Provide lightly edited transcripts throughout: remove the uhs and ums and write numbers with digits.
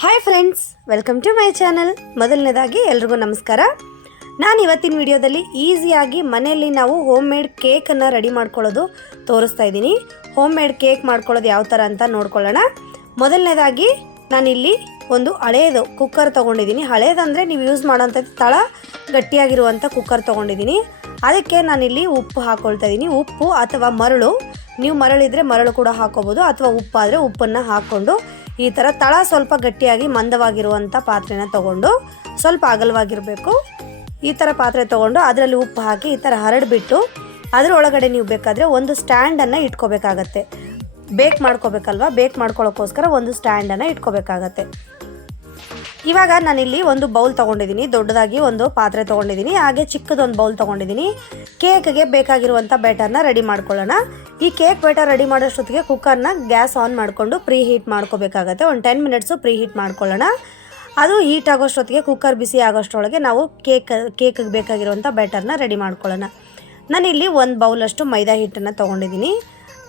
Hi friends, welcome to my channel. ಮೊದಲನೇದಾಗಿ ಎಲ್ರಿಗೂ ನಮಸ್ಕಾರ. ನಾನು ಇವತ್ತಿನ ವಿಡಿಯೋದಲ್ಲಿ ಈಸಿಯಾಗಿ ಮನೆಯಲ್ಲಿ ನಾವು ಹೋಮ್ ಮೇಡ್ ಕೇಕನ್ನು ರೆಡಿ ಮಾಡ್ಕೊಳ್ಳೋದು ತೋರಿಸ್ತಾ ಇದ್ದೀನಿ. ಹೋಮ್ ಮೇಡ್ ಕೇಕ್ ಮಾಡ್ಕೊಳ್ಳೋದು ಯಾವ ಥರ ಅಂತ ನೋಡ್ಕೊಳ್ಳೋಣ. ಮೊದಲನೇದಾಗಿ ನಾನಿಲ್ಲಿ ಒಂದು ಹಳೇದು ಕುಕ್ಕರ್ ತೊಗೊಂಡಿದ್ದೀನಿ. ಹಳೇದಂದರೆ ನೀವು ಯೂಸ್ ಮಾಡೋಂಥದ್ದು ತಳ ಗಟ್ಟಿಯಾಗಿರುವಂಥ ಕುಕ್ಕರ್ ತೊಗೊಂಡಿದ್ದೀನಿ. ಅದಕ್ಕೆ ನಾನಿಲ್ಲಿ ಉಪ್ಪು ಹಾಕ್ಕೊಳ್ತಾ ಇದ್ದೀನಿ. ಉಪ್ಪು ಅಥವಾ ಮರಳು, ನೀವು ಮರಳಿದ್ರೆ ಮರಳು ಕೂಡ ಹಾಕ್ಕೋಬೋದು, ಅಥವಾ ಉಪ್ಪಾದರೆ ಉಪ್ಪನ್ನು ಹಾಕ್ಕೊಂಡು ಈ ಥರ ತಳ ಸ್ವಲ್ಪ ಗಟ್ಟಿಯಾಗಿ ಮಂದವಾಗಿರುವಂಥ ಪಾತ್ರೆನ ತೊಗೊಂಡು, ಸ್ವಲ್ಪ ಅಗಲವಾಗಿರಬೇಕು, ಈ ಥರ ಪಾತ್ರೆ ತೊಗೊಂಡು ಅದರಲ್ಲಿ ಉಪ್ಪು ಹಾಕಿ ಈ ಥರ ಹರಡಿಬಿಟ್ಟು ಅದರೊಳಗಡೆ ನೀವು ಬೇಕಾದರೆ ಒಂದು ಸ್ಟ್ಯಾಂಡನ್ನು ಇಟ್ಕೋಬೇಕಾಗತ್ತೆ. ಬೇಕ್ ಮಾಡ್ಕೋಬೇಕಲ್ವ, ಬೇಕ್ ಮಾಡ್ಕೊಳ್ಳೋಕ್ಕೋಸ್ಕರ ಒಂದು ಸ್ಟ್ಯಾಂಡನ್ನು ಇಟ್ಕೋಬೇಕಾಗತ್ತೆ. ಇವಾಗ ನಾನಿಲ್ಲಿ ಒಂದು ಬೌಲ್ ತೊಗೊಂಡಿದ್ದೀನಿ, ದೊಡ್ಡದಾಗಿ ಒಂದು ಪಾತ್ರೆ ತೊಗೊಂಡಿದ್ದೀನಿ, ಹಾಗೆ ಚಿಕ್ಕದೊಂದು ಬೌಲ್ ತೊಗೊಂಡಿದ್ದೀನಿ. ಕೇಕ್ಗೆ ಬೇಕಾಗಿರುವಂಥ ಬ್ಯಾಟರ್ನ ರೆಡಿ ಮಾಡ್ಕೊಳ್ಳೋಣ. ಈ ಕೇಕ್ ಬ್ಯಾಟರ್ ರೆಡಿ ಮಾಡೋಷ್ಟೊತ್ತಿಗೆ ಕುಕ್ಕರ್ನ ಗ್ಯಾಸ್ ಆನ್ ಮಾಡಿಕೊಂಡು ಪ್ರೀ ಹೀಟ್ ಮಾಡ್ಕೋಬೇಕಾಗತ್ತೆ. ಒಂದು 10 ಮಿನಿಟ್ಸು ಪ್ರೀ ಹೀಟ್ ಮಾಡ್ಕೊಳ್ಳೋಣ. ಅದು ಹೀಟ್ ಆಗೋಷ್ಟೊತ್ತಿಗೆ, ಕುಕ್ಕರ್ ಬಿಸಿ ಆಗೋಷ್ಟರೊಳಗೆ ನಾವು ಕೇಕ್ಗೆ ಬೇಕಾಗಿರುವಂಥ ಬ್ಯಾಟರ್ನ ರೆಡಿ ಮಾಡ್ಕೊಳ್ಳೋಣ. ನಾನಿಲ್ಲಿ ಒಂದು ಬೌಲಷ್ಟು ಮೈದಾ ಹಿಟ್ಟನ್ನು ತೊಗೊಂಡಿದ್ದೀನಿ.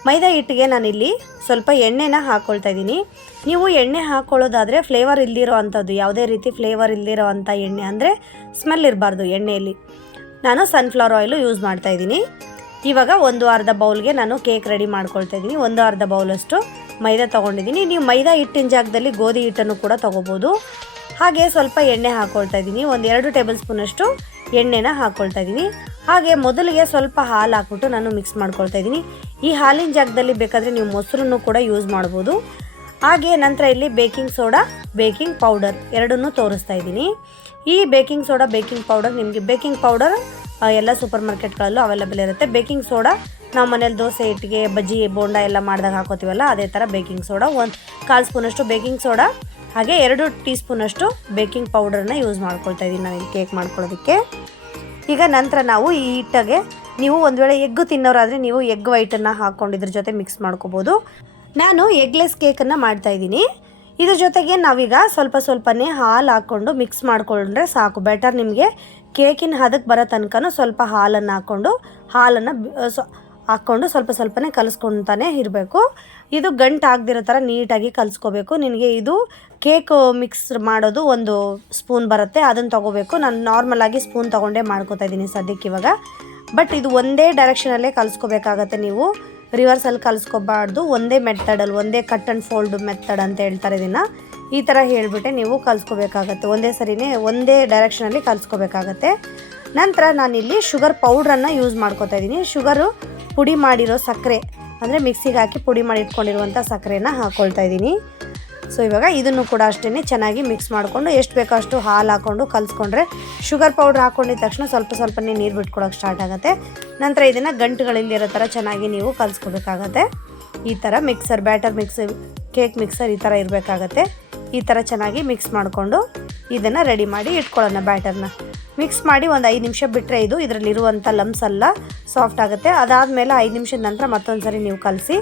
ಮೈದಾ ಹಿಟ್ಟಿಗೆ ನಾನಿಲ್ಲಿ ಸ್ವಲ್ಪ ಎಣ್ಣೆನ ಹಾಕ್ಕೊಳ್ತಾ ಇದ್ದೀನಿ. ನೀವು ಎಣ್ಣೆ ಹಾಕ್ಕೊಳ್ಳೋದಾದರೆ ಫ್ಲೇವರ್ ಇಲ್ದಿರೋ ಅಂಥದ್ದು, ಯಾವುದೇ ರೀತಿ ಫ್ಲೇವರ್ ಇಲ್ದಿರೋ ಅಂಥ ಎಣ್ಣೆ, ಅಂದರೆ ಸ್ಮೆಲ್ ಇರಬಾರ್ದು ಎಣ್ಣೆಯಲ್ಲಿ. ನಾನು ಸನ್ಫ್ಲವರ್ ಆಯಿಲು ಯೂಸ್ ಮಾಡ್ತಾಯಿದ್ದೀನಿ. ಇವಾಗ ಒಂದು ಅರ್ಧ ಬೌಲ್ಗೆ ನಾನು ಕೇಕ್ ರೆಡಿ ಮಾಡ್ಕೊಳ್ತಾ ಇದ್ದೀನಿ. ಒಂದು ಅರ್ಧ ಬೌಲಷ್ಟು ಮೈದಾ ತೊಗೊಂಡಿದ್ದೀನಿ. ನೀವು ಮೈದಾ ಹಿಟ್ಟಿನ ಜಾಗದಲ್ಲಿ ಗೋಧಿ ಹಿಟ್ಟನ್ನು ಕೂಡ ತೊಗೋಬೋದು. ಹಾಗೆ ಸ್ವಲ್ಪ ಎಣ್ಣೆ ಹಾಕ್ಕೊಳ್ತಾ ಇದ್ದೀನಿ. ಒಂದು 2 ಟೇಬಲ್ ಸ್ಪೂನಷ್ಟು ಎಣ್ಣೆನ ಹಾಕ್ಕೊಳ್ತಾ ಇದ್ದೀನಿ. ಹಾಗೆ ಮೊದಲಿಗೆ ಸ್ವಲ್ಪ ಹಾಲು ಹಾಕ್ಬಿಟ್ಟು ನಾನು ಮಿಕ್ಸ್ ಮಾಡ್ಕೊಳ್ತಾ ಇದ್ದೀನಿ. ಈ ಹಾಲಿನ ಜಾಗದಲ್ಲಿ ಬೇಕಾದರೆ ನೀವು ಮೊಸರನ್ನು ಕೂಡ ಯೂಸ್ ಮಾಡ್ಬೋದು. ಹಾಗೆ ನಂತರ ಇಲ್ಲಿ ಬೇಕಿಂಗ್ ಸೋಡಾ, ಬೇಕಿಂಗ್ ಪೌಡರ್ ಎರಡನ್ನೂ ತೋರಿಸ್ತಾ ಇದ್ದೀನಿ. ಈ ಬೇಕಿಂಗ್ ಸೋಡಾ, ಬೇಕಿಂಗ್ ಪೌಡರ್, ನಿಮಗೆ ಬೇಕಿಂಗ್ ಪೌಡರ್ ಎಲ್ಲ ಸೂಪರ್ ಮಾರ್ಕೆಟ್ಗಳಲ್ಲೂ ಅವೈಲೇಬಲ್ ಇರುತ್ತೆ. ಬೇಕಿಂಗ್ ಸೋಡಾ ನಾವು ಮನೇಲಿ ದೋಸೆ ಹಿಟ್ಟಿಗೆ, ಬಜ್ಜಿ, ಬೋಂಡ ಎಲ್ಲ ಮಾಡಿದಾಗ ಹಾಕೋತೀವಲ್ಲ, ಅದೇ ಥರ ಬೇಕಿಂಗ್ ಸೋಡಾ. 1/4 ಸ್ಪೂನಷ್ಟು ಬೇಕಿಂಗ್ ಸೋಡಾ, ಹಾಗೆ 2 ಟೀ ಸ್ಪೂನಷ್ಟು ಬೇಕಿಂಗ್ ಪೌಡರನ್ನ ಯೂಸ್ ಮಾಡ್ಕೊಳ್ತಾ ಇದ್ದೀನಿ ನಾನು ಕೇಕ್ ಮಾಡ್ಕೊಳ್ಳೋದಕ್ಕೆ. ಈಗ ನಂತರ ನಾವು ಈ ಹಿಟ್ಟಿಗೆ, ನೀವು ಒಂದು ವೇಳೆ ಎಗ್ಗು ತಿನ್ನೋರಾದರೆ ನೀವು ಎಗ್ ವೈಟನ್ನು ಹಾಕ್ಕೊಂಡು ಇದ್ರ ಜೊತೆ ಮಿಕ್ಸ್ ಮಾಡ್ಕೋಬೋದು. ನಾನು ಎಗ್ಲೆಸ್ ಕೇಕನ್ನು ಮಾಡ್ತಾಯಿದ್ದೀನಿ. ಇದ್ರ ಜೊತೆಗೆ ನಾವೀಗ ಸ್ವಲ್ಪನೇ ಹಾಲು ಹಾಕ್ಕೊಂಡು ಮಿಕ್ಸ್ ಮಾಡಿಕೊಂಡ್ರೆ ಸಾಕು. ಬೆಟರ್ ನಿಮಗೆ ಕೇಕಿನ ಹದಕ್ಕೆ ಬರೋ ತನಕ ಸ್ವಲ್ಪ ಹಾಲನ್ನು ಹಾಕ್ಕೊಂಡು ಸ್ವಲ್ಪನೇ ಕಲಿಸ್ಕೊತಾನೆ ಇರಬೇಕು. ಇದು ಗಂಟು ಆಗದಿರೋ ಥರ ನೀಟಾಗಿ ಕಲಿಸ್ಕೋಬೇಕು. ನಿನಗೆ ಇದು ಕೇಕ್ ಮಿಕ್ಸ್ ಮಾಡೋದು ಒಂದು ಸ್ಪೂನ್ ಬರುತ್ತೆ, ಅದನ್ನು ತೊಗೋಬೇಕು. ನಾನು ನಾರ್ಮಲಾಗಿ ಸ್ಪೂನ್ ತೊಗೊಂಡೇ ಮಾಡ್ಕೋತಾ ಇದ್ದೀನಿ ಸದ್ಯಕ್ಕೆ ಇವಾಗ. ಬಟ್ ಇದು ಒಂದೇ ಡೈರೆಕ್ಷನಲ್ಲೇ ಕಲಿಸ್ಕೋಬೇಕಾಗತ್ತೆ. ನೀವು ರಿವರ್ಸಲ್ಲಿ ಕಲಿಸ್ಕೋಬಾರ್ದು. ಒಂದೇ ಮೆಥಡಲ್ಲಿ, ಒಂದೇ ಕಟ್ ಆ್ಯಂಡ್ ಫೋಲ್ಡ್ ಮೆಥಡ್ ಅಂತ ಹೇಳ್ತಾರೆ ಇದನ್ನು. ಈ ಥರ ಹೇಳಿಬಿಟ್ಟೆ ನೀವು ಕಲಿಸ್ಕೋಬೇಕಾಗತ್ತೆ. ಒಂದೇ ಸರಿನೇ ಒಂದೇ ಡೈರೆಕ್ಷನಲ್ಲಿ ಕಲಿಸ್ಕೋಬೇಕಾಗತ್ತೆ. ನಂತರ ನಾನಿಲ್ಲಿ ಶುಗರ್ ಪೌಡ್ರನ್ನು ಯೂಸ್ ಮಾಡ್ಕೋತಾ ಇದ್ದೀನಿ. ಶುಗರು ಪುಡಿ ಮಾಡಿರೋ ಸಕ್ಕರೆ, ಅಂದರೆ ಮಿಕ್ಸಿಗೆ ಹಾಕಿ ಪುಡಿ ಮಾಡಿ ಇಟ್ಕೊಂಡಿರುವಂಥ ಸಕ್ಕರೆನ ಹಾಕ್ಕೊಳ್ತಾ ಇದ್ದೀನಿ. ಸೊ ಇವಾಗ ಇದನ್ನು ಕೂಡ ಅಷ್ಟೇ ಚೆನ್ನಾಗಿ ಮಿಕ್ಸ್ ಮಾಡಿಕೊಂಡು, ಎಷ್ಟು ಬೇಕೋ ಅಷ್ಟು ಹಾಲು ಹಾಕ್ಕೊಂಡು ಕಲಿಸ್ಕೊಂಡ್ರೆ, ಶುಗರ್ ಪೌಡ್ರ್ ಹಾಕ್ಕೊಂಡಿದ್ದ ತಕ್ಷಣ ಸ್ವಲ್ಪನೇ ನೀರು ಬಿಟ್ಕೊಳಕ್ಕೆ ಸ್ಟಾರ್ಟ್ ಆಗುತ್ತೆ. ನಂತರ ಇದನ್ನು ಗಂಟುಗಳಿಲ್ದಿರೋ ಥರ ಚೆನ್ನಾಗಿ ನೀವು ಕಲಿಸ್ಕೋಬೇಕಾಗತ್ತೆ. ಈ ಥರ ಮಿಕ್ಸರ್, ಕೇಕ್ ಮಿಕ್ಸರ್ ಈ ಥರ ಇರಬೇಕಾಗತ್ತೆ. ಈ ಥರ ಚೆನ್ನಾಗಿ ಮಿಕ್ಸ್ ಮಾಡಿಕೊಂಡು ಇದನ್ನು ರೆಡಿ ಮಾಡಿ ಇಟ್ಕೊಳ್ಳೋಣ. ಬ್ಯಾಟರ್ನ ಮಿಕ್ಸ್ ಮಾಡಿ ಒಂದು 5 ನಿಮಿಷ ಬಿಟ್ಟರೆ ಇದು ಇದರಲ್ಲಿರುವಂಥ ಲಮ್ಸ್ ಎಲ್ಲ ಸಾಫ್ಟ್ ಆಗುತ್ತೆ. ಅದಾದಮೇಲೆ 5 ನಿಮಿಷದ ನಂತರ ಮತ್ತೊಂದು ಸರಿ ನೀವು ಕಲಸಿ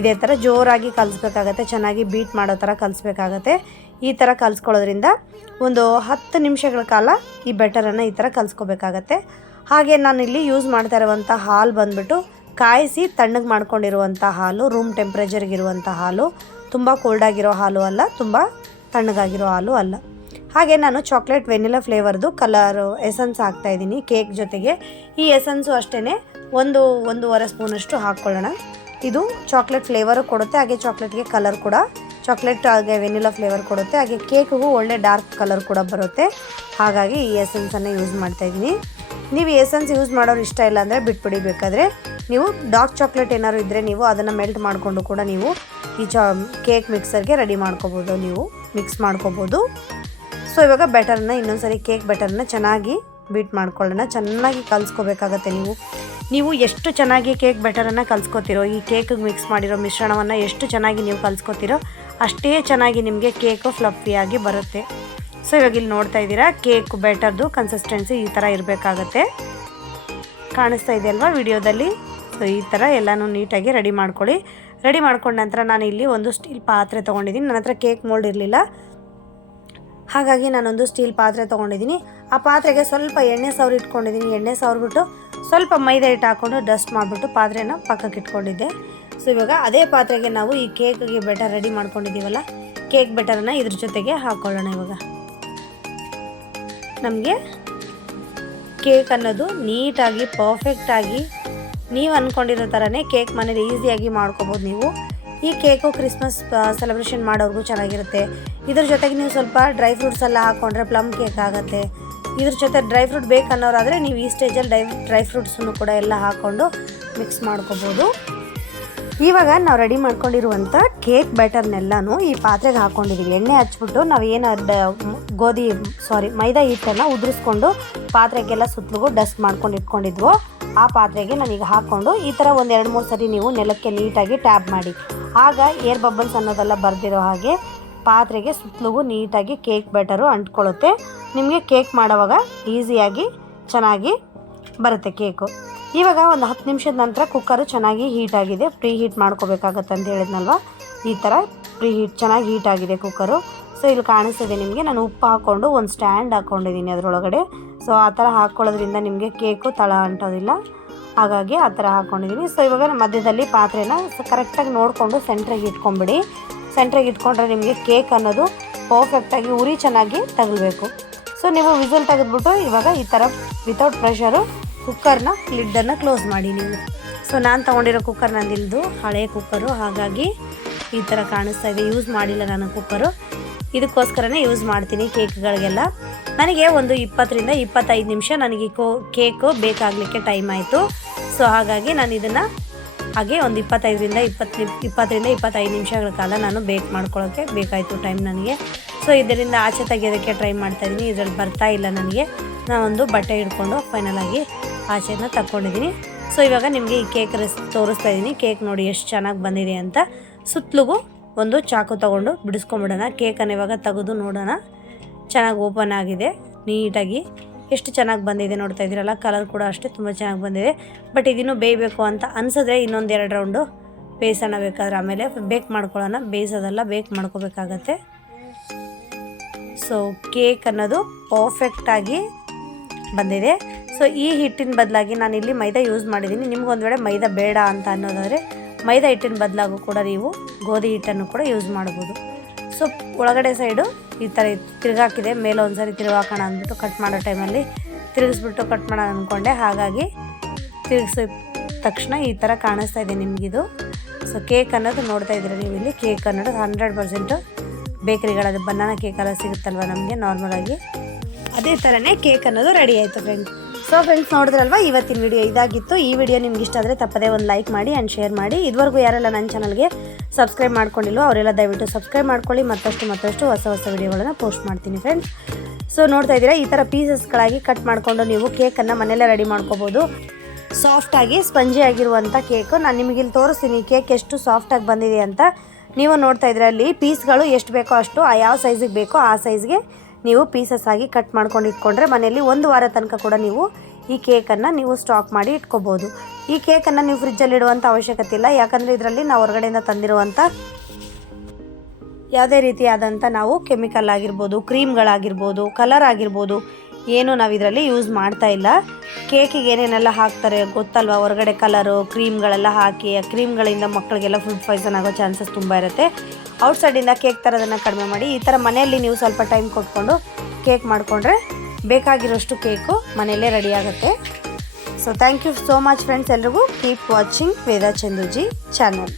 ಇದೇ ಥರ ಜೋರಾಗಿ ಕಲಿಸ್ಬೇಕಾಗತ್ತೆ. ಚೆನ್ನಾಗಿ ಬೀಟ್ ಮಾಡೋ ಥರ ಕಲಿಸ್ಬೇಕಾಗತ್ತೆ. ಈ ಥರ ಕಲಿಸ್ಕೊಳ್ಳೋದ್ರಿಂದ ಒಂದು 10 ನಿಮಿಷಗಳ ಕಾಲ ಈ ಬೆಟರನ್ನು ಈ ಥರ ಕಲಿಸ್ಕೋಬೇಕಾಗತ್ತೆ. ಹಾಗೆ ನಾನಿಲ್ಲಿ ಯೂಸ್ ಮಾಡ್ತಾ ಇರುವಂಥ ಹಾಲು ಬಂದುಬಿಟ್ಟು ಕಾಯಿಸಿ ತಣ್ಣಗೆ ಮಾಡ್ಕೊಂಡಿರುವಂಥ ಹಾಲು, ರೂಮ್ ಟೆಂಪ್ರೇಚರ್ಗಿರುವಂಥ ಹಾಲು, ತುಂಬ ಕೋಲ್ಡಾಗಿರೋ ಹಾಲು ಅಲ್ಲ, ತುಂಬ ತಣ್ಣಗಾಗಿರೋ ಹಾಲು ಅಲ್ಲ. ಹಾಗೆ ನಾನು ಚಾಕ್ಲೇಟ್ ವೆನಿಲಾ ಫ್ಲೇವರ್ದು ಕಲರು ಎಸೆನ್ಸ್ ಹಾಕ್ತಾಯಿದ್ದೀನಿ ಕೇಕ್ ಜೊತೆಗೆ. ಈ ಎಸೆನ್ಸು ಅಷ್ಟೇ 1-1.5 ಸ್ಪೂನಷ್ಟು ಹಾಕ್ಕೊಳ್ಳೋಣ. ಇದು ಚಾಕ್ಲೇಟ್ ಫ್ಲೇವರು ಕೊಡುತ್ತೆ, ಹಾಗೆ ಚಾಕ್ಲೇಟ್ಗೆ ಕಲರ್ ಕೂಡ, ಚಾಕ್ಲೇಟ್ ಹಾಗೆ ವೆನಿಲಾ ಫ್ಲೇವರ್ ಕೊಡುತ್ತೆ. ಹಾಗೆ ಕೇಕ್ಗೂ ಒಳ್ಳೆ ಡಾರ್ಕ್ ಕಲರ್ ಕೂಡ ಬರುತ್ತೆ. ಹಾಗಾಗಿ ಈ ಎಸೆನ್ಸನ್ನು ಯೂಸ್ ಮಾಡ್ತಾಯಿದ್ದೀನಿ. ನೀವು ಈ ಎಸೆನ್ಸ್ ಯೂಸ್ ಮಾಡೋರು ಇಷ್ಟ ಇಲ್ಲ ಅಂದರೆ ಬಿಟ್ಬಿಡಿ. ಬೇಕಾದರೆ ನೀವು ಡಾರ್ಕ್ ಚಾಕ್ಲೇಟ್ ಏನಾದ್ರು ಇದ್ದರೆ ನೀವು ಅದನ್ನು ಮೆಲ್ಟ್ ಮಾಡಿಕೊಂಡು ಕೂಡ ನೀವು ಈ ಕೇಕ್ ಮಿಕ್ಸರ್ಗೆ ರೆಡಿ ಮಾಡ್ಕೋಬೋದು, ನೀವು ಮಿಕ್ಸ್ ಮಾಡ್ಕೋಬೋದು. ಸೊ ಇವಾಗ ಬ್ಯಾಟರ್ನ ಇನ್ನೊಂದು ಕೇಕ್ ಬ್ಯಾಟರ್ನ ಚೆನ್ನಾಗಿ ಬೀಟ್ ಮಾಡ್ಕೊಳ್ಳೋಣ. ಚೆನ್ನಾಗಿ ಕಲಿಸ್ಕೋಬೇಕಾಗತ್ತೆ. ನೀವು ಎಷ್ಟು ಚೆನ್ನಾಗಿ ಕೇಕ್ ಬ್ಯಾಟರನ್ನು ಕಲಿಸ್ಕೋತಿರೋ, ಈ ಕೇಕಿಗೆ ಮಿಕ್ಸ್ ಮಾಡಿರೋ ಮಿಶ್ರಣವನ್ನು ಎಷ್ಟು ಚೆನ್ನಾಗಿ ನೀವು ಕಲಿಸ್ಕೋತಿರೋ ಅಷ್ಟೇ ಚೆನ್ನಾಗಿ ನಿಮಗೆ ಕೇಕು ಫ್ಲಫಿಯಾಗಿ ಬರುತ್ತೆ. ಸೊ ಇವಾಗ ಇಲ್ಲಿ ನೋಡ್ತಾ ಇದ್ದೀರಾ, ಕೇಕ್ ಬ್ಯಾಟರ್ದು ಕನ್ಸಿಸ್ಟೆನ್ಸಿ ಈ ಥರ ಇರಬೇಕಾಗತ್ತೆ. ಕಾಣಿಸ್ತಾ ಇದೆಯಲ್ವಾ ವಿಡಿಯೋದಲ್ಲಿ? ಸೊ ಈ ಥರ ಎಲ್ಲನೂ ನೀಟಾಗಿ ರೆಡಿ ಮಾಡ್ಕೊಳ್ಳಿ. ರೆಡಿ ಮಾಡ್ಕೊಂಡ ನಂತರ ನಾನು ಇಲ್ಲಿ ಒಂದು ಸ್ಟೀಲ್ ಪಾತ್ರೆ ತೊಗೊಂಡಿದ್ದೀನಿ. ನನ್ನ ಹತ್ರ ಕೇಕ್ ಮೋಲ್ಡ್ ಇರಲಿಲ್ಲ, ಹಾಗಾಗಿ ನಾನೊಂದು ಸ್ಟೀಲ್ ಪಾತ್ರೆ ತೊಗೊಂಡಿದ್ದೀನಿ. ಆ ಪಾತ್ರೆಗೆ ಸ್ವಲ್ಪ ಎಣ್ಣೆ ಸವರಿ ಇಟ್ಕೊಂಡಿದ್ದೀನಿ. ಎಣ್ಣೆ ಸವರ್ಬಿಟ್ಟು ಸ್ವಲ್ಪ ಮೈದಾ ಹಿಟ್ಟು ಹಾಕ್ಕೊಂಡು ಡಸ್ಟ್ ಮಾಡಿಬಿಟ್ಟು ಪಾತ್ರೆನ ಪಕ್ಕಕ್ಕೆ ಇಟ್ಕೊಂಡಿದ್ದೆ. ಸೊ ಇವಾಗ ಅದೇ ಪಾತ್ರೆಗೆ ನಾವು ಈ ಕೇಕಿಗೆ ಬ್ಯಾಟರ್ ರೆಡಿ ಮಾಡ್ಕೊಂಡಿದ್ದೀವಲ್ಲ, ಕೇಕ್ ಬ್ಯಾಟರನ್ನು ಇದ್ರ ಜೊತೆಗೆ ಹಾಕ್ಕೊಳ್ಳೋಣ. ಇವಾಗ ನಮಗೆ ಕೇಕ್ ಅನ್ನೋದು ನೀಟಾಗಿ ಪರ್ಫೆಕ್ಟಾಗಿ ನೀವು ಅಂದ್ಕೊಂಡಿರೋ ಥರನೇ ಕೇಕ್ ಮನೇಲಿ ಈಸಿಯಾಗಿ ಮಾಡ್ಕೋಬೋದು. ನೀವು ಈ ಕೇಕು ಕ್ರಿಸ್ಮಸ್ ಸೆಲೆಬ್ರೇಷನ್ ಮಾಡೋರ್ಗೂ ಚೆನ್ನಾಗಿರುತ್ತೆ. ಇದ್ರ ಜೊತೆಗೆ ನೀವು ಸ್ವಲ್ಪ ಡ್ರೈ ಫ್ರೂಟ್ಸ್ ಎಲ್ಲ ಹಾಕ್ಕೊಂಡ್ರೆ ಪ್ಲಮ್ ಕೇಕ್ ಆಗುತ್ತೆ. ಇದ್ರ ಜೊತೆ ಡ್ರೈ ಫ್ರೂಟ್ ಬೇಕನ್ನೋರಾದರೆ ನೀವು ಈ ಸ್ಟೇಜಲ್ಲಿ ಡ್ರೈ ಫ್ರೂಟ್ಸನ್ನು ಕೂಡ ಎಲ್ಲ ಹಾಕ್ಕೊಂಡು ಮಿಕ್ಸ್ ಮಾಡ್ಕೋಬೋದು. ಇವಾಗ ನಾವು ರೆಡಿ ಮಾಡ್ಕೊಂಡಿರುವಂಥ ಕೇಕ್ ಬ್ಯಾಟರ್ನೆಲ್ಲನೂ ಈ ಪಾತ್ರೆಗೆ ಹಾಕ್ಕೊಂಡಿದ್ದೀವಿ. ಎಣ್ಣೆ ಹಚ್ಬಿಟ್ಟು ನಾವು ಏನು ಮೈದಾ ಹಿಟ್ಟನ್ನು ಉದುರಿಸ್ಕೊಂಡು ಪಾತ್ರೆಗೆಲ್ಲ ಸುತ್ತಲೂ ಡಸ್ಟ್ ಮಾಡ್ಕೊಂಡು ಇಟ್ಕೊಂಡಿದ್ವೋ ಆ ಪಾತ್ರೆಗೆ ನಾನೀಗ ಹಾಕ್ಕೊಂಡು ಈ ಥರ ಒಂದು 2-3 ಸರಿ ನೀವು ನೆಲಕ್ಕೆ ನೀಟಾಗಿ ಟ್ಯಾಪ್ ಮಾಡಿ. ಆಗ ಏರ್ ಬಬಲ್ಸ್ ಅನ್ನೋದೆಲ್ಲ ಬರ್ದಿರೋ ಹಾಗೆ ಪಾತ್ರೆಗೆ ಸುತ್ತಲೂ ನೀಟಾಗಿ ಕೇಕ್ ಬ್ಯಾಟರು ಅಂಟ್ಕೊಳ್ಳುತ್ತೆ. ನಿಮಗೆ ಕೇಕ್ ಮಾಡೋವಾಗ ಈಸಿಯಾಗಿ ಚೆನ್ನಾಗಿ ಬರುತ್ತೆ ಕೇಕು. ಇವಾಗ ಒಂದು 10 ನಿಮಿಷದ ನಂತರ ಕುಕ್ಕರು ಚೆನ್ನಾಗಿ ಹೀಟಾಗಿದೆ. ಪ್ರೀ ಹೀಟ್ ಮಾಡ್ಕೋಬೇಕಾಗತ್ತೆ ಅಂತ ಹೇಳಿದ್ನಲ್ವ, ಈ ಥರ ಚೆನ್ನಾಗಿ ಹೀಟಾಗಿದೆ ಕುಕ್ಕರು. ಸೊ ಇಲ್ಲಿ ಕಾಣಿಸ್ತಿದೆ ನಿಮಗೆ, ನಾನು ಉಪ್ಪು ಹಾಕ್ಕೊಂಡು ಒಂದು ಸ್ಟ್ಯಾಂಡ್ ಹಾಕ್ಕೊಂಡಿದ್ದೀನಿ ಅದರೊಳಗಡೆ. ಸೊ ಆ ಥರ ಹಾಕ್ಕೊಳ್ಳೋದ್ರಿಂದ ನಿಮಗೆ ಕೇಕು ತಳ ಅಂಟೋದಿಲ್ಲ, ಹಾಗಾಗಿ ಆ ಥರ ಹಾಕ್ಕೊಂಡಿದ್ದೀನಿ. ಸೊ ಇವಾಗ ಮಧ್ಯದಲ್ಲಿ ಪಾತ್ರೆನ ಕರೆಕ್ಟಾಗಿ ನೋಡಿಕೊಂಡು ಸೆಂಟ್ರಿಗೆ ಇಟ್ಕೊಂಬಿಡಿ. ಸೆಂಟ್ರಿಗೆ ಇಟ್ಕೊಂಡ್ರೆ ನಿಮಗೆ ಕೇಕ್ ಅನ್ನೋದು ಪರ್ಫೆಕ್ಟಾಗಿ ಉರಿ ಚೆನ್ನಾಗಿ ತಗಲಬೇಕು. ಸೊ ನೀವು ವಿಸಿಲ್ ತೆಗೆದ್ಬಿಟ್ಟು ಇವಾಗ ಈ ಥರ ವಿತೌಟ್ ಪ್ರೆಷರು ಕುಕ್ಕರ್ನ ಲಿಡ್ಡನ್ನು ಕ್ಲೋಸ್ ಮಾಡಿ ನೀವು. ಸೊ ನಾನು ತೊಗೊಂಡಿರೋ ಕುಕ್ಕರ್ ನಂದಿಲ್ದು ಹಳೆಯ ಕುಕ್ಕರು, ಹಾಗಾಗಿ ಈ ಥರ ಕಾಣಿಸ್ತಾ ಇದೆ. ಯೂಸ್ ಮಾಡಿಲ್ಲ ನಾನು ಕುಕ್ಕರು, ಇದಕ್ಕೋಸ್ಕರನೇ ಯೂಸ್ ಮಾಡ್ತೀನಿ ಕೇಕ್ಗಳಿಗೆಲ್ಲ. ನನಗೆ ಒಂದು 20-25 ನಿಮಿಷ ನನಗೆ ಕೇಕು ಬೇಕಾಗಲಿಕ್ಕೆ ಟೈಮ್ ಆಯಿತು. ಸೊ ಹಾಗಾಗಿ ನಾನು ಇದನ್ನು ಹಾಗೆ ಒಂದು 20-25 ನಿಮಿಷಗಳ ಕಾಲ ನಾನು ಬೇಕ್ ಮಾಡ್ಕೊಳ್ಳೋಕ್ಕೆ ಬೇಕಾಯಿತು ಟೈಮ್ ನನಗೆ. ಸೊ ಇದರಿಂದ ಆಚೆ ತೆಗೆಯೋದಕ್ಕೆ ಟ್ರೈ ಮಾಡ್ತಾಯಿದ್ದೀನಿ, ಇದರಲ್ಲಿ ಬರ್ತಾ ಇಲ್ಲ ನನಗೆ. ನಾನೊಂದು ಬಟ್ಟೆ ಹಿಡ್ಕೊಂಡು ಫೈನಲಾಗಿ ಆಚೆನ ತಕ್ಕೊಂಡಿದ್ದೀನಿ. ಸೊ ಇವಾಗ ನಿಮಗೆ ಈ ಕೇಕ್ ತೋರಿಸ್ತಾ ಇದ್ದೀನಿ. ಕೇಕ್ ನೋಡಿ ಎಷ್ಟು ಚೆನ್ನಾಗಿ ಬಂದಿದೆ ಅಂತ. ಸುತ್ತಲೂ ಒಂದು ಚಾಕು ತೊಗೊಂಡು ಬಿಡಿಸ್ಕೊಂಬಿಡೋಣ. ಕೇಕನ್ನು ಇವಾಗ ತೆಗೆದು ನೋಡೋಣ. ಚೆನ್ನಾಗಿ ಓಪನ್ ಆಗಿದೆ ನೀಟಾಗಿ, ಎಷ್ಟು ಚೆನ್ನಾಗಿ ಬಂದಿದೆ ನೋಡ್ತಾ ಇದ್ದೀರಲ್ಲ. ಕಲರ್ ಕೂಡ ಅಷ್ಟೇ ತುಂಬ ಚೆನ್ನಾಗಿ ಬಂದಿದೆ. ಬಟ್ ಇದಿನ್ನೂ ಬೇಯಬೇಕು ಅಂತ ಅನಿಸಿದ್ರೆ ಇನ್ನೊಂದು 2 ರೌಂಡು ಬೇಯಿಸೋಣ ಬೇಕಾದ್ರೆ, ಆಮೇಲೆ ಬೇಕ್ ಮಾಡ್ಕೊಳ್ಳೋಣ. ಬೇಯಿಸೋದೆಲ್ಲ ಬೇಕ್ ಮಾಡ್ಕೋಬೇಕಾಗತ್ತೆ. ಸೊ ಕೇಕ್ ಅನ್ನೋದು ಪರ್ಫೆಕ್ಟಾಗಿ ಬಂದಿದೆ. ಸೊ ಈ ಹಿಟ್ಟಿನ ಬದಲಾಗಿ ನಾನಿಲ್ಲಿ ಮೈದಾ ಯೂಸ್ ಮಾಡಿದ್ದೀನಿ. ನಿಮ್ಗೊಂದು ವೇಳೆ ಮೈದಾ ಬೇಡ ಅಂತ ಅನ್ನೋದಾದರೆ ಮೈದಾ ಹಿಟ್ಟಿನ ಬದಲಾಗೂ ಕೂಡ ನೀವು ಗೋಧಿ ಹಿಟ್ಟನ್ನು ಕೂಡ ಯೂಸ್ ಮಾಡ್ಬೋದು. ಸೊ ಒಳಗಡೆ ಸೈಡು ಈ ಥರ ತಿರುಗಾಕಿದೆ, ಮೇಲೆ ಒಂದು ಸಾರಿ ತಿರುಗಾಕೋಣ ಅಂದ್ಬಿಟ್ಟು ಕಟ್ ಮಾಡೋ ಟೈಮಲ್ಲಿ ತಿರುಗಿಸ್ಬಿಟ್ಟು ಕಟ್ ಮಾಡೋಣ ಅಂದ್ಕೊಂಡೆ, ಹಾಗಾಗಿ ತಿರುಗಿಸಿದ ತಕ್ಷಣ ಈ ಥರ ಕಾಣಿಸ್ತಾ ಇದೆ ನಿಮಗಿದು. ಸೊ ಕೇಕ್ ಅನ್ನೋದು ನೋಡ್ತಾ ಇದ್ದೀರ ನೀವು ಇಲ್ಲಿ. ಕೇಕ್ ಅನ್ನೋದು 100% ಬೇಕರಿಗಳಲ್ಲಿ ಬನಾನಾ ಕೇಕೆಲ್ಲ ಸಿಗುತ್ತಲ್ವ ನಮಗೆ ನಾರ್ಮಲಾಗಿ, ಅದೇ ಥರನೇ ಕೇಕ್ ಅನ್ನೋದು ರೆಡಿ ಆಯಿತು ಫ್ರೆಂಡ್ಸ್. ಸೊ ಫ್ರೆಂಡ್ಸ್ ನೋಡಿದ್ರಲ್ವ, ಇವತ್ತಿನ ವಿಡಿಯೋ ಇದಾಗಿತ್ತು. ಈ ವಿಡಿಯೋ ನಿಮ್ಗೆ ಇಷ್ಟ ಆದರೆ ತಪ್ಪದೇ ಒಂದು ಲೈಕ್ ಮಾಡಿ ಆ್ಯಂಡ್ ಶೇರ್ ಮಾಡಿ. ಇದುವರೆಗೂ ಯಾರೆಲ್ಲ ನನ್ನ ಚಾನಲ್ಗೆ ಸಬ್ಸ್ಕ್ರೈಬ್ ಮಾಡ್ಕೊಂಡಿಲ್ವೋ ಅವರೆಲ್ಲ ದಯವಿಟ್ಟು ಸಬ್ಸ್ಕ್ರೈಬ್ ಮಾಡ್ಕೊಳ್ಳಿ. ಮತ್ತಷ್ಟು ಹೊಸ ವಿಡಿಯೋಗಳನ್ನು ಪೋಸ್ಟ್ ಮಾಡ್ತೀನಿ ಫ್ರೆಂಡ್ಸ್. ಸೊ ನೋಡ್ತಾ ಇದ್ದೀರಾ, ಈ ಥರ ಪೀಸಸ್ಗಳಾಗಿ ಕಟ್ ಮಾಡಿಕೊಂಡು ನೀವು ಕೇಕನ್ನು ಮನೆಯಲ್ಲೇ ರೆಡಿ ಮಾಡ್ಕೋಬೋದು. ಸಾಫ್ಟಾಗಿ ಸ್ಪಂಜಿ ಆಗಿರುವಂಥ ಕೇಕು ನಾನು ನಿಮಗೆ ಇಲ್ಲಿ ತೋರಿಸ್ತೀನಿ ಕೇಕ್ ಎಷ್ಟು ಸಾಫ್ಟಾಗಿ ಬಂದಿದೆ ಅಂತ. ನೀವು ನೋಡ್ತಾ ಇದ್ದೀರಾ, ಅಲ್ಲಿ ಪೀಸ್ಗಳು ಎಷ್ಟು ಬೇಕೋ ಅಷ್ಟು ಯಾವ ಸೈಜಿಗೆ ಬೇಕೋ ಆ ಸೈಜ್ಗೆ ನೀವು ಪೀಸಸ್ ಆಗಿ ಕಟ್ ಮಾಡ್ಕೊಂಡು ಇಟ್ಕೊಂಡ್ರೆ ಮನೆಯಲ್ಲಿ 1 ವಾರ ತನಕ ಕೂಡ ನೀವು ಈ ಕೇಕನ್ನು ನೀವು ಸ್ಟಾಕ್ ಮಾಡಿ ಇಟ್ಕೋಬೋದು. ಈ ಕೇಕನ್ನು ನೀವು ಫ್ರಿಜ್ಜಲ್ಲಿ ಇಡುವಂಥ ಅವಶ್ಯಕತೆ ಇಲ್ಲ, ಯಾಕಂದರೆ ಇದರಲ್ಲಿ ನಾವು ಹೊರಗಡೆಯಿಂದ ತಂದಿರುವಂಥ ಯಾವುದೇ ರೀತಿಯಾದಂಥ ನಾವು ಕೆಮಿಕಲ್ ಆಗಿರ್ಬೋದು, ಕ್ರೀಮ್ಗಳಾಗಿರ್ಬೋದು, ಕಲರ್ ಆಗಿರ್ಬೋದು ಏನು ನಾವು ಇದರಲ್ಲಿ ಯೂಸ್ ಮಾಡ್ತಾ ಇಲ್ಲ. ಕೇಕಿಗೆ ಏನೇನೆಲ್ಲ ಹಾಕ್ತಾರೆ ಗೊತ್ತಲ್ವ, ಹೊರಗಡೆ ಕಲರು ಕ್ರೀಮ್ಗಳೆಲ್ಲ ಹಾಕಿ ಆ ಕ್ರೀಮ್ಗಳಿಂದ ಮಕ್ಕಳಿಗೆಲ್ಲ ಫುಡ್ ಪಾಯ್ಸನ್ ಆಗೋ ಚಾನ್ಸಸ್ ತುಂಬ ಇರುತ್ತೆ. ಔಟ್ಸೈಡಿಂದ ಕೇಕ್ ತರೋದನ್ನು ಕಡಿಮೆ ಮಾಡಿ ಈ ಥರ ಮನೆಯಲ್ಲಿ ನೀವು ಸ್ವಲ್ಪ ಟೈಮ್ ಕೊಟ್ಕೊಂಡು ಕೇಕ್ ಮಾಡಿಕೊಂಡ್ರೆ ಬೇಕಾಗಿರೋಷ್ಟು ಕೇಕು ಮನೆಯಲ್ಲೇ ರೆಡಿ ಆಗುತ್ತೆ. So thank you so much friends. ಎಲ್ರಿಗೂ keep watching Veda Chanduji channel.